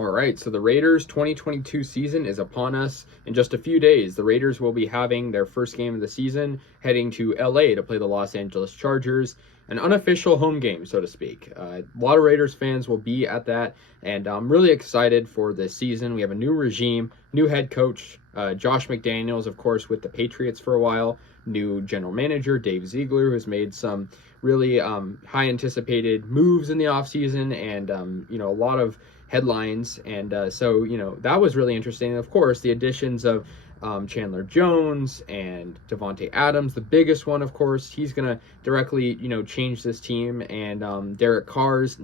All right, so the Raiders 2022 season is upon us. In just a few days, the Raiders will be having their first game of the season, heading to LA to play the Los Angeles Chargers, an unofficial home game, so to speak. A lot of Raiders fans will be at that, and I'm really excited for this season. We have a new regime, new head coach, Josh McDaniels, of course, with the Patriots for a while, new general manager, Dave Ziegler, who's made some really high anticipated moves in the offseason and, a lot of headlines. And so, that was really interesting. And of course, the additions of Chandler Jones and Davante Adams, the biggest one, of course, he's going to directly, change this team. And Derek Carr's,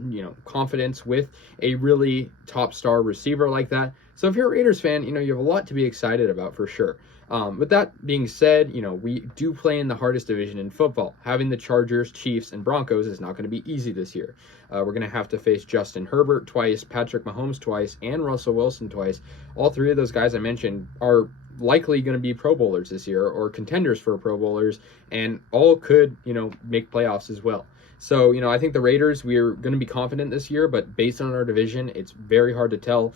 confidence with a really top star receiver like that. So if you're a Raiders fan, you have a lot to be excited about for sure. With that being said, we do play in the hardest division in football. Having the Chargers, Chiefs, and Broncos is not going to be easy this year. We're going to have to face Justin Herbert twice, Patrick Mahomes twice, and Russell Wilson twice. All three of those guys I mentioned are likely going to be Pro Bowlers this year or contenders for Pro Bowlers, and all could, make playoffs as well. So, I think the Raiders, we're going to be confident this year, but based on our division, it's very hard to tell,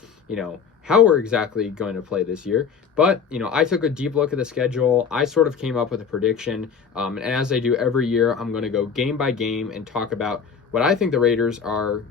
how we're exactly going to play this year. But, I took a deep look at the schedule. I sort of came up with a prediction. And as I do every year, I'm going to go game by game and talk about what I think the Raiders are,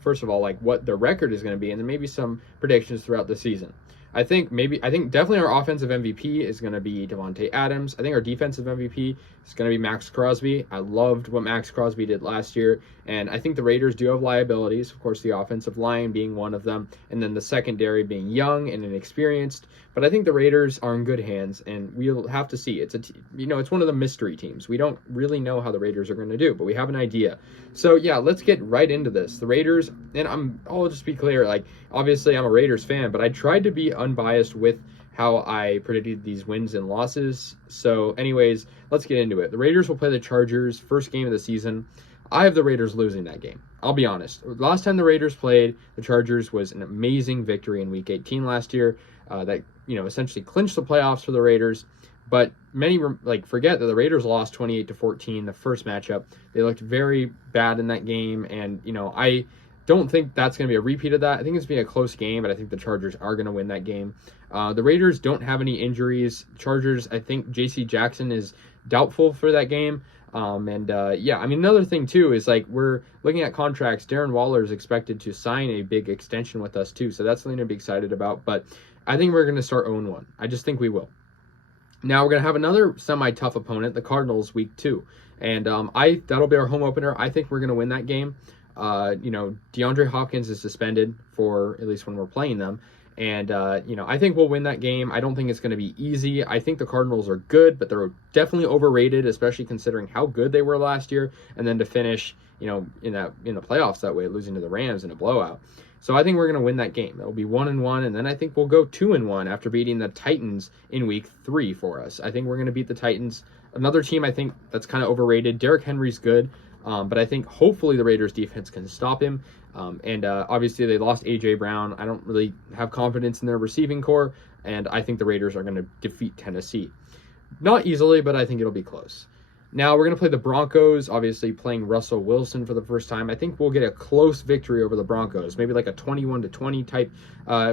first of all, like what the record is going to be, and then maybe some predictions throughout the season. I think definitely our offensive MVP is going to be Davante Adams. I think our defensive MVP is going to be Max Crosby. I loved what Max Crosby did last year, and I think the Raiders do have liabilities. Of course, the offensive line being one of them, and then the secondary being young and inexperienced. But I think the Raiders are in good hands, and we'll have to see. It's it's one of the mystery teams. We don't really know how the Raiders are going to do, but we have an idea. So yeah, let's get right into this. The Raiders, and I'll just be clear, like obviously I'm a Raiders fan, but I tried to be unbiased with how I predicted these wins and losses. So anyways, let's get into it. The Raiders will play the Chargers, first game of the season. I have the Raiders losing that game. I'll be honest. Last time the Raiders played, the Chargers was an amazing victory in Week 18 last year. That essentially clinched the playoffs for the Raiders. But many forget that the Raiders lost 28-14 the first matchup. They looked very bad in that game, and I don't think that's going to be a repeat of that. I think it's going to be a close game, but I think the Chargers are going to win that game. The Raiders don't have any injuries. Chargers, I think J.C. Jackson is doubtful for that game. Another thing too is we're looking at contracts. Darren Waller is expected to sign a big extension with us too, so that's something to be excited about. But I think we're going to start 0-1. I just think we will. Now we're going to have another semi-tough opponent, the Cardinals, Week 2. And that'll be our home opener. I think we're going to win that game. DeAndre Hopkins is suspended for at least when we're playing them. And, I think we'll win that game. I don't think it's going to be easy. I think the Cardinals are good, but they're definitely overrated, especially considering how good they were last year. And then to finish, in the playoffs that way, losing to the Rams in a blowout. So I think we're going to win that game. It'll be 1-1, and then I think we'll go 2-1 after beating the Titans in Week 3 for us. I think we're going to beat the Titans. Another team I think that's kind of overrated. Derrick Henry's good, but I think hopefully the Raiders defense can stop him. Obviously they lost A.J. Brown. I don't really have confidence in their receiving core, and I think the Raiders are going to defeat Tennessee. Not easily, but I think it'll be close. Now we're going to play the Broncos, obviously playing Russell Wilson for the first time. I think we'll get a close victory over the Broncos, maybe like a 21-20 type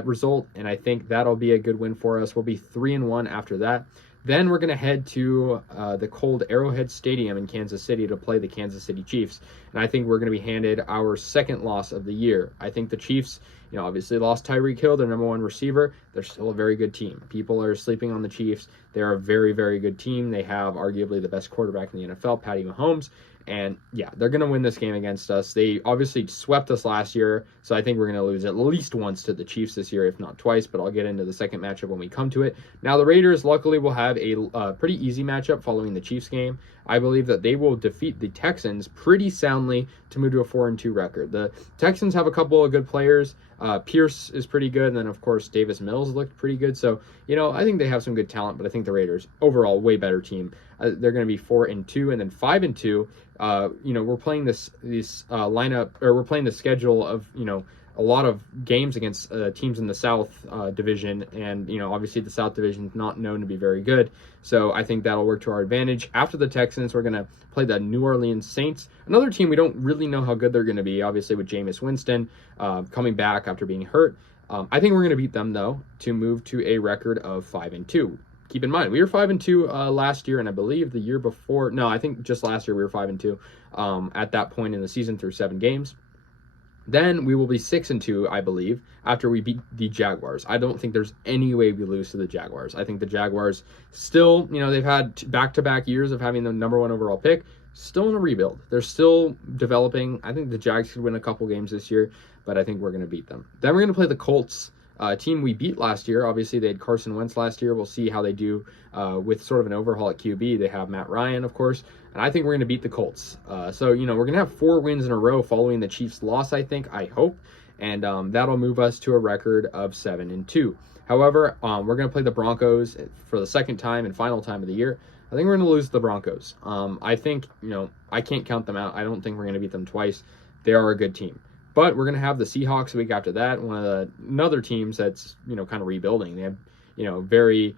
result, and I think that'll be a good win for us. We'll be 3-1 after that. Then we're going to head to the cold Arrowhead Stadium in Kansas City to play the Kansas City Chiefs. And I think we're going to be handed our second loss of the year. I think the Chiefs, obviously lost Tyreek Hill, their number one receiver. They're still a very good team. People are sleeping on the Chiefs. They're a very, very good team. They have arguably the best quarterback in the NFL, Patty Mahomes. And yeah, they're going to win this game against us. They obviously swept us last year, so I think we're going to lose at least once to the Chiefs this year, if not twice, but I'll get into the second matchup when we come to it. Now, the Raiders, luckily, will have a pretty easy matchup following the Chiefs game. I believe that they will defeat the Texans pretty soundly to move to a 4-2 record. The Texans have a couple of good players. Pierce is pretty good, and then, of course, Davis Mills looked pretty good. So, I think they have some good talent, but I think the Raiders, overall, way better team. They're going to be 4-2, and then 5-2. We're playing this lineup, or we're playing the schedule of a lot of games against teams in the South division, and obviously the South division is not known to be very good. So I think that'll work to our advantage. After the Texans, we're gonna play the New Orleans Saints, another team we don't really know how good they're gonna be. Obviously with Jameis Winston coming back after being hurt, I think we're gonna beat them though to move to a record of 5-2. Keep in mind, we were 5-2 last year, and I believe the year before. No, I think just last year we were 5-2 at that point in the season through 7 games. Then we will be 6-2, I believe, after we beat the Jaguars. I don't think there's any way we lose to the Jaguars. I think the Jaguars still, they've had back-to-back years of having the #1 overall pick, still in a rebuild. They're still developing. I think the Jags could win a couple games this year, but I think we're going to beat them. Then we're going to play the Colts, team we beat last year. Obviously, they had Carson Wentz last year. We'll see how they do with sort of an overhaul at QB. They have Matt Ryan, of course, and I think we're going to beat the Colts. So, we're going to have 4 wins in a row following the Chiefs' loss, I think, I hope, and that'll move us to a record of 7-2. However, we're going to play the Broncos for the second time and final time of the year. I think we're going to lose the Broncos. I think, I can't count them out. I don't think we're going to beat them twice. They are a good team. But we're going to have the Seahawks a week after that, another teams that's, kind of rebuilding. They have, very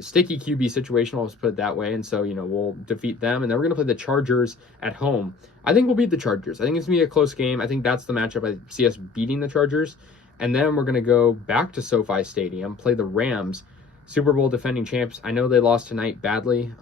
sticky QB situation, I'll just put it that way. And so, we'll defeat them. And then we're going to play the Chargers at home. I think we'll beat the Chargers. I think it's going to be a close game. I think that's the matchup I see us beating the Chargers. And then we're going to go back to SoFi Stadium, play the Rams, Super Bowl defending champs. I know they lost tonight badly.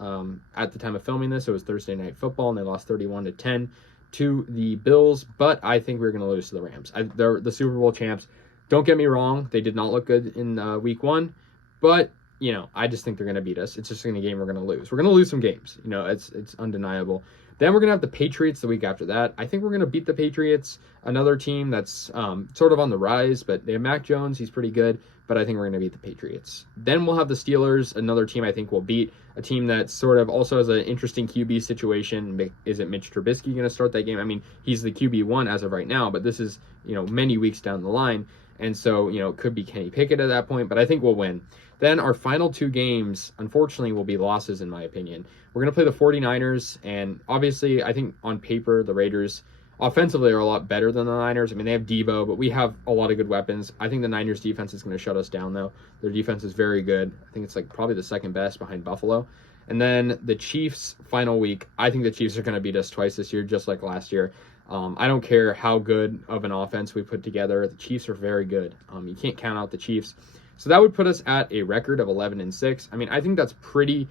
At the time of filming this, it was Thursday Night Football, and they lost 31-10. To the Bills, but I think we're going to lose to the Rams. They're the Super Bowl champs. Don't get me wrong, they did not look good in week 1, but I just think they're going to beat us. It's just a game we're going to lose. We're going to lose some games. It's undeniable. Then we're going to have the Patriots the week after that. I think we're going to beat the Patriots, another team that's sort of on the rise, but they have Mac Jones. He's pretty good, but I think we're going to beat the Patriots. Then we'll have the Steelers, another team I think we'll beat, a team that sort of also has an interesting QB situation. Is it Mitch Trubisky going to start that game? I mean, he's the QB1 as of right now, but this is, many weeks down the line. And so, it could be Kenny Pickett at that point, but I think we'll win. Then our final 2 games, unfortunately, will be losses, in my opinion. We're going to play the 49ers, and obviously, I think on paper, the Raiders offensively are a lot better than the Niners. I mean, they have Debo, but we have a lot of good weapons. I think the Niners defense is going to shut us down, though. Their defense is very good. I think it's probably the second best behind Buffalo. And then the Chiefs final week, I think the Chiefs are going to beat us twice this year, just like last year. I don't care how good of an offense we put together. The Chiefs are very good. You can't count out the Chiefs. So that would put us at a record of 11-6. I mean, I think that's pretty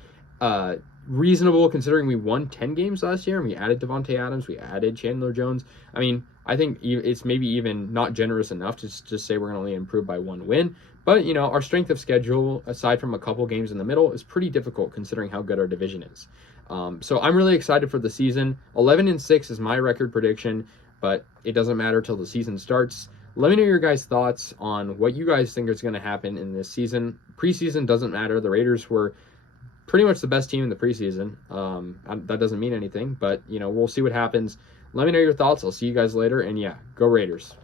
reasonable considering we won 10 games last year and we added Devontae Adams, we added Chandler Jones. I mean, I think it's maybe even not generous enough to just say we're going to only improve by 1 win. But, our strength of schedule, aside from a couple games in the middle, is pretty difficult considering how good our division is. So I'm really excited for the season. 11-6 is my record prediction, but it doesn't matter till the season starts. Let me know your guys' thoughts on what you guys think is going to happen in this season. Preseason doesn't matter. The Raiders were pretty much the best team in the preseason. That doesn't mean anything, but, we'll see what happens. Let me know your thoughts. I'll see you guys later, and yeah, go Raiders.